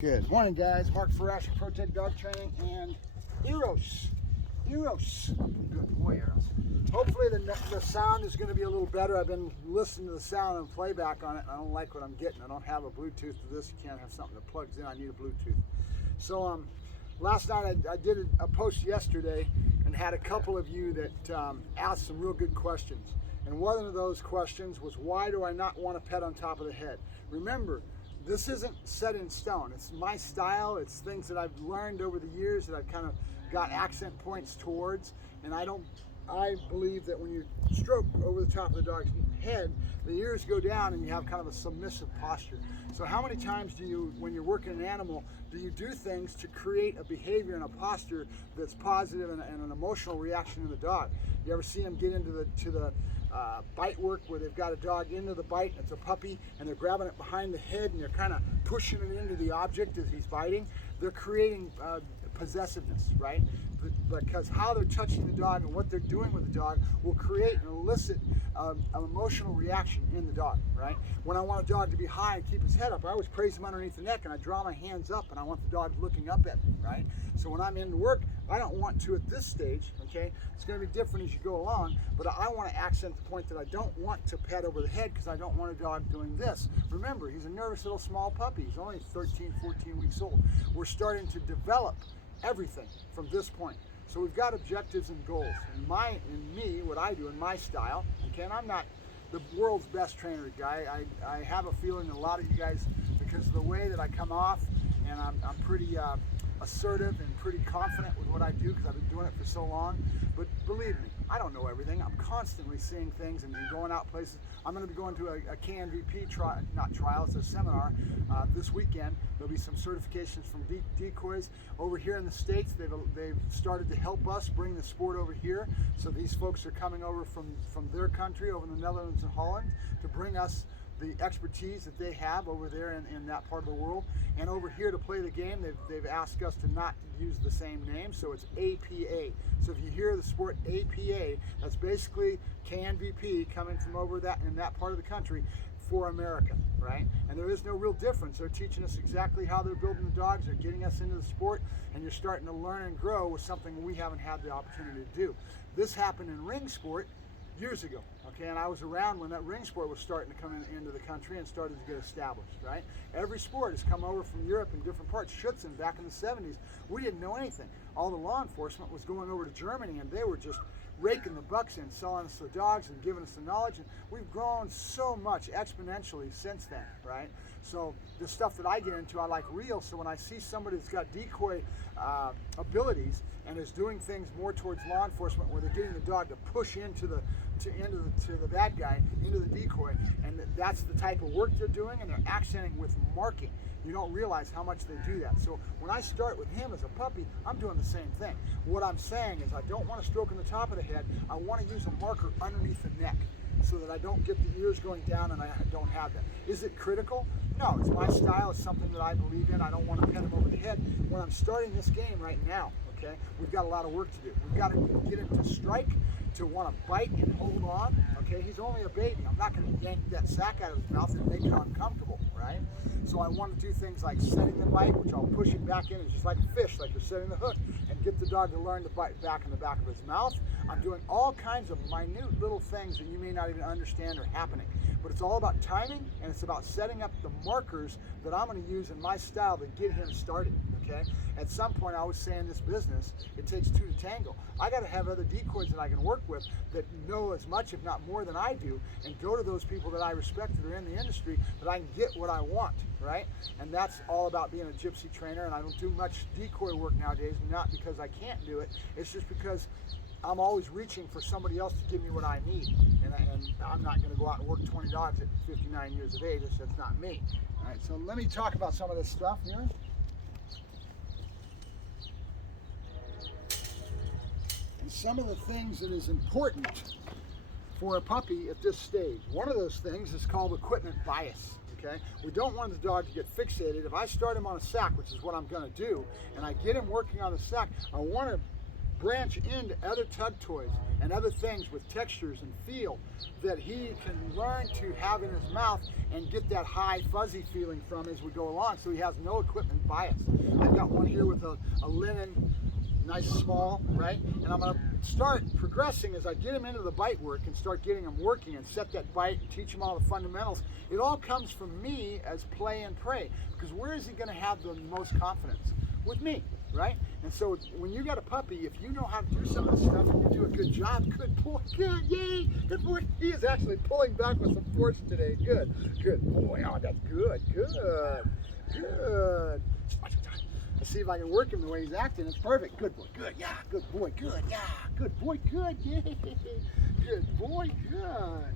Good morning, guys. Mark Ferrasciv, Protect Dog Training, and Eros. Good boy, Eros. Hopefully the sound is going to be a little better. I've been listening to the sound and playback on it, and I don't like what I'm getting. I don't have a Bluetooth to this. You can't have something that plugs in. I need a Bluetooth. So last night I did a post yesterday and had a couple of you that asked some real good questions. And one of those questions was, why do I not want a pet on top of the head? Remember, this isn't set in stone. It's my style. It's things that I've learned over the years that I've kind of got accent points towards. And I believe that when you stroke over the top of the dog's head, the ears go down and you have kind of a submissive posture. So how many times do you, when you're working an animal, do you do things to create a behavior and a posture that's positive and an emotional reaction in the dog? You ever see them get into the bite work where they've got a dog into the bite, it's a puppy, and they're grabbing it behind the head and they're kind of pushing it into the object as he's biting? They're creating possessiveness, right? Because how they're touching the dog and what they're doing with the dog will create and elicit an emotional reaction in the dog, right? When I want a dog to be high and keep his head up, I always praise him underneath the neck and I draw my hands up and I want the dog looking up at me, right? So when I'm into work, I don't want to at this stage, okay? It's going to be different as you go along, but I want to accent the point that I don't want to pet over the head because I don't want a dog doing this. Remember, he's a nervous little small puppy. He's only 13, 14 weeks old. We're starting to develop everything from this point. So we've got objectives and goals. In me, what I do in my style, okay, and I'm not the world's best trainer guy. I have a feeling that a lot of you guys, because of the way that I come off, and I'm pretty assertive and pretty confident with what I do because I've been doing it for so long. But believe me, I don't know everything. I'm constantly seeing things and going out places. I'm going to be going to a KNVP it's a seminar this weekend. There'll be some certifications from decoys over here in the States. They've started to help us bring the sport over here. So these folks are coming over from their country, over in the Netherlands and Holland, to bring us the expertise that they have over there in that part of the world. And over here to play the game, they've asked us to not use the same name, so it's APA. So if you hear the sport APA, that's basically KNVP coming from over in that part of the country for America, right? And there is no real difference. They're teaching us exactly how they're building the dogs. They're getting us into the sport, and you're starting to learn and grow with something we haven't had the opportunity to do. This happened in ring sport years ago, okay, and I was around when that ring sport was starting to come into the country and started to get established, right? Every sport has come over from Europe in different parts. Schützen back in the 70s, we didn't know anything. All the law enforcement was going over to Germany and they were just raking the bucks in, selling us the dogs and giving us the knowledge, and we've grown so much exponentially since then, right? So the stuff that I get into, I like real, so when I see somebody that's got decoy abilities and is doing things more towards law enforcement where they're getting the dog to push into the bad guy, into the decoy, and that's the type of work they're doing, and they're accenting with marking. You don't realize how much they do that. So when I start with him as a puppy, I'm doing the same thing. What I'm saying is I don't want to stroke in the top of the head. I want to use a marker underneath the neck so that I don't get the ears going down and I don't have that. Is it critical? No, it's my style. It's something that I believe in. I don't want to pet him over the head. When I'm starting this game right now, okay, we've got a lot of work to do. We've got to get him to strike, to want to bite and hold on, okay? He's only a baby. I'm not going to yank that sack out of his mouth and make it uncomfortable, right? So I want to do things like setting the bite, which I'll push him back in. It's just like a fish, like you're setting the hook, and get the dog to learn to bite back in the back of his mouth. I'm doing all kinds of minute little things that you may not even understand are happening. But it's all about timing, and it's about setting up the markers that I'm going to use in my style to get him started, okay? At some point, I always say in this business, it takes two to tango. I got to have other decoys that I can work with that know as much, if not more than I do, and go to those people that I respect that are in the industry that I can get what I want, right? And that's all about being a gypsy trainer, and I don't do much decoy work nowadays, not because I can't do it, it's just because I'm always reaching for somebody else to give me what I need, and I'm not going to go out and work 20 dogs at 59 years of age. That's not me. All right, so let me talk about some of this stuff here. And some of the things that is important for a puppy at this stage. One of those things is called equipment bias. Okay? We don't want the dog to get fixated. If I start him on a sack, which is what I'm going to do, and I get him working on the sack, I want to branch into other tug toys and other things with textures and feel that he can learn to have in his mouth and get that high fuzzy feeling from as we go along, so he has no equipment bias. I've got one here with a linen, nice small, right? And I'm gonna start progressing as I get him into the bite work and start getting him working and set that bite and teach him all the fundamentals. It all comes from me as play and pray, because where is he gonna have the most confidence? With me, right? And so when you got a puppy, if you know how to do some of the stuff and you do a good job, good boy, good, yay, good boy. He is actually pulling back with some force today. Good, good boy. Oh, that's good, good, good. Let's see if I can work him the way he's acting. It's perfect. Good boy, good, yeah, good boy, good, yeah, good boy, good, yay, good boy, good.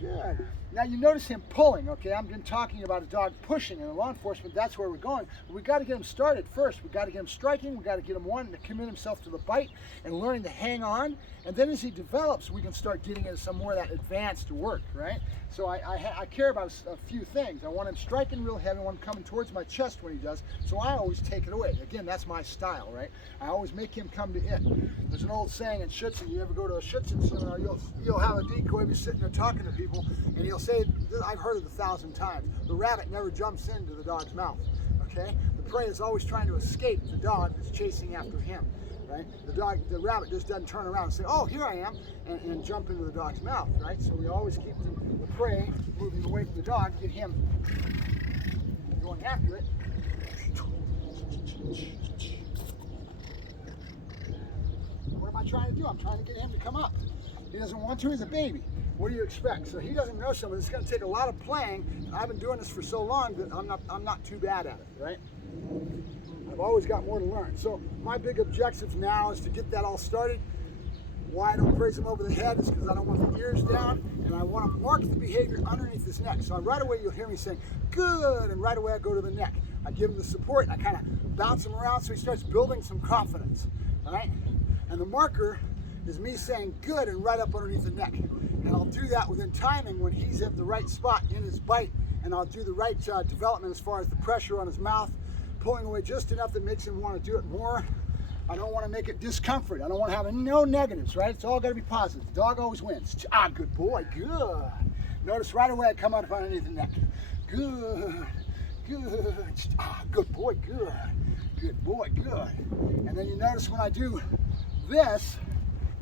Good. Now you notice him pulling, okay? I've been talking about a dog pushing in law enforcement. That's where we're going. We got to get him started first. We got to get him striking. We got to get him wanting to commit himself to the bite and learning to hang on. And then as he develops, we can start getting into some more of that advanced work, right? So I care about a few things. I want him striking real heavy. I want him coming towards my chest when he does. So I always take it away. Again, that's my style, right? I always make him come to it. There's an old saying in Schutzen. You ever go to a Schutzen seminar, you'll have a decoy be sitting there talking to people, and he'll say, I've heard it 1,000 times, the rabbit never jumps into the dog's mouth, okay? The prey is always trying to escape the dog that's chasing after him, right? The rabbit just doesn't turn around and say, oh, here I am, and jump into the dog's mouth, right? So we always keep the prey moving away from the dog, get him going after it. What am I trying to do? I'm trying to get him to come up. He doesn't want to, he's a baby. What do you expect? So he doesn't know something. It's going to take a lot of playing. I've been doing this for so long that I'm not too bad at it, right? I've always got more to learn. So my big objective now is to get that all started. Why I don't praise him over the head is because I don't want the ears down, and I want to mark the behavior underneath his neck. So right away you'll hear me saying, good, and right away I go to the neck. I give him the support, I kind of bounce him around so he starts building some confidence, all right? And the marker is me saying good and right up underneath the neck. And I'll do that within timing when he's at the right spot in his bite, and I'll do the right development as far as the pressure on his mouth, pulling away just enough that makes him want to do it more. I don't want to make it discomfort. I don't want to have no negatives, right? It's all got to be positive. The dog always wins. Ah, good boy, good. Notice right away I come out from underneath the neck. Good, good. Ah, good boy, good. Good boy, good. And then you notice when I do this,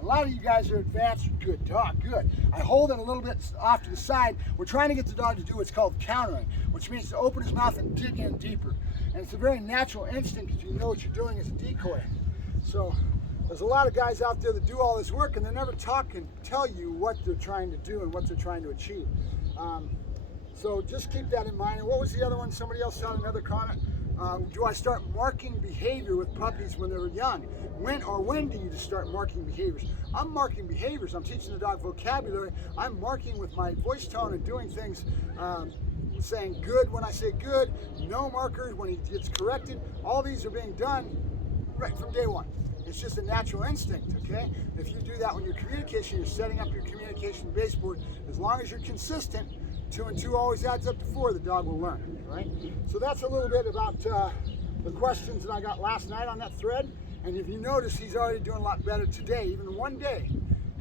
a lot of you guys are advanced. Good dog, good. I hold it a little bit off to the side. We're trying to get the dog to do what's called countering, which means to open his mouth and dig in deeper. And it's a very natural instinct because you know what you're doing as a decoy. So there's a lot of guys out there that do all this work and they never talk and tell you what they're trying to do and what they're trying to achieve. So just keep that in mind. And what was the other one? Somebody else had another comment. Do I start marking behavior with puppies when they're young? When do you just start marking behaviors? I'm marking behaviors. I'm teaching the dog vocabulary. I'm marking with my voice tone and doing things, saying good when I say good, no markers when he gets corrected. All these are being done right from day one. It's just a natural instinct, okay? If you do that when your communication, you're setting up your communication baseboard, as long as you're consistent, 2 and 2 always adds up to 4, the dog will learn, right? So that's a little bit about the questions that I got last night on that thread. And if you notice, he's already doing a lot better today, even one day.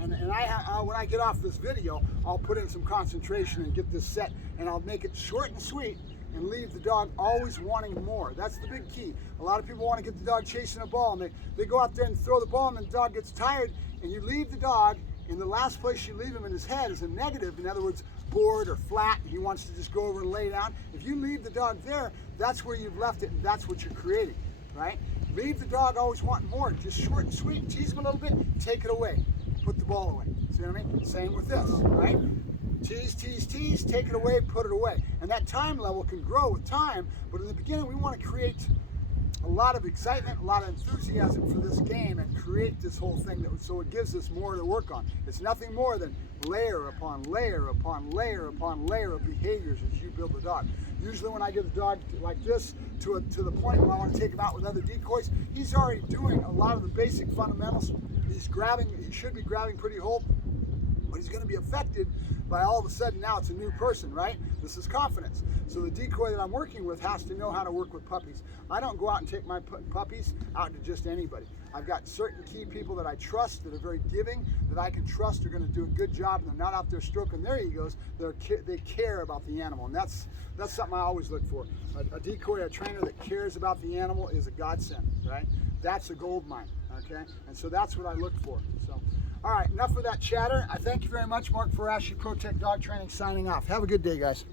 And when I get off this video, I'll put in some concentration and get this set, and I'll make it short and sweet and leave the dog always wanting more. That's the big key. A lot of people want to get the dog chasing a ball, and they go out there and throw the ball, and the dog gets tired, and you leave the dog in the last place you leave him in his head is a negative. In other words, bored or flat, and he wants to just go over and lay down. If you leave the dog there, that's where you've left it, and that's what you're creating, right? Leave the dog always wanting more. Just short and sweet, tease him a little bit, take it away, put the ball away. See what I mean? Same with this, right? Tease, tease, tease, take it away, put it away. And that time level can grow with time, but in the beginning we want to create a lot of excitement, a lot of enthusiasm for this game and create this whole thing so it gives us more to work on. It's nothing more than layer upon layer upon layer upon layer of behaviors as you build the dog. Usually when I get the dog like this to the point where I want to take him out with other decoys, he's already doing a lot of the basic fundamentals. He should be grabbing pretty but he's going to be affected by all of a sudden now it's a new person, right? This is confidence. So the decoy that I'm working with has to know how to work with puppies. I don't go out and take my puppies out to just anybody. I've got certain key people that I trust, that are very giving, that I can trust are going to do a good job, and they're not out there stroking their egos. They care about the animal, and that's something I always look for. A decoy, a trainer that cares about the animal is a godsend, right? That's a gold mine, okay? And so that's what I look for. So, all right, enough of that chatter. I thank you very much, Mark Ferrasciv, ProTech Dog Training, signing off. Have a good day, guys.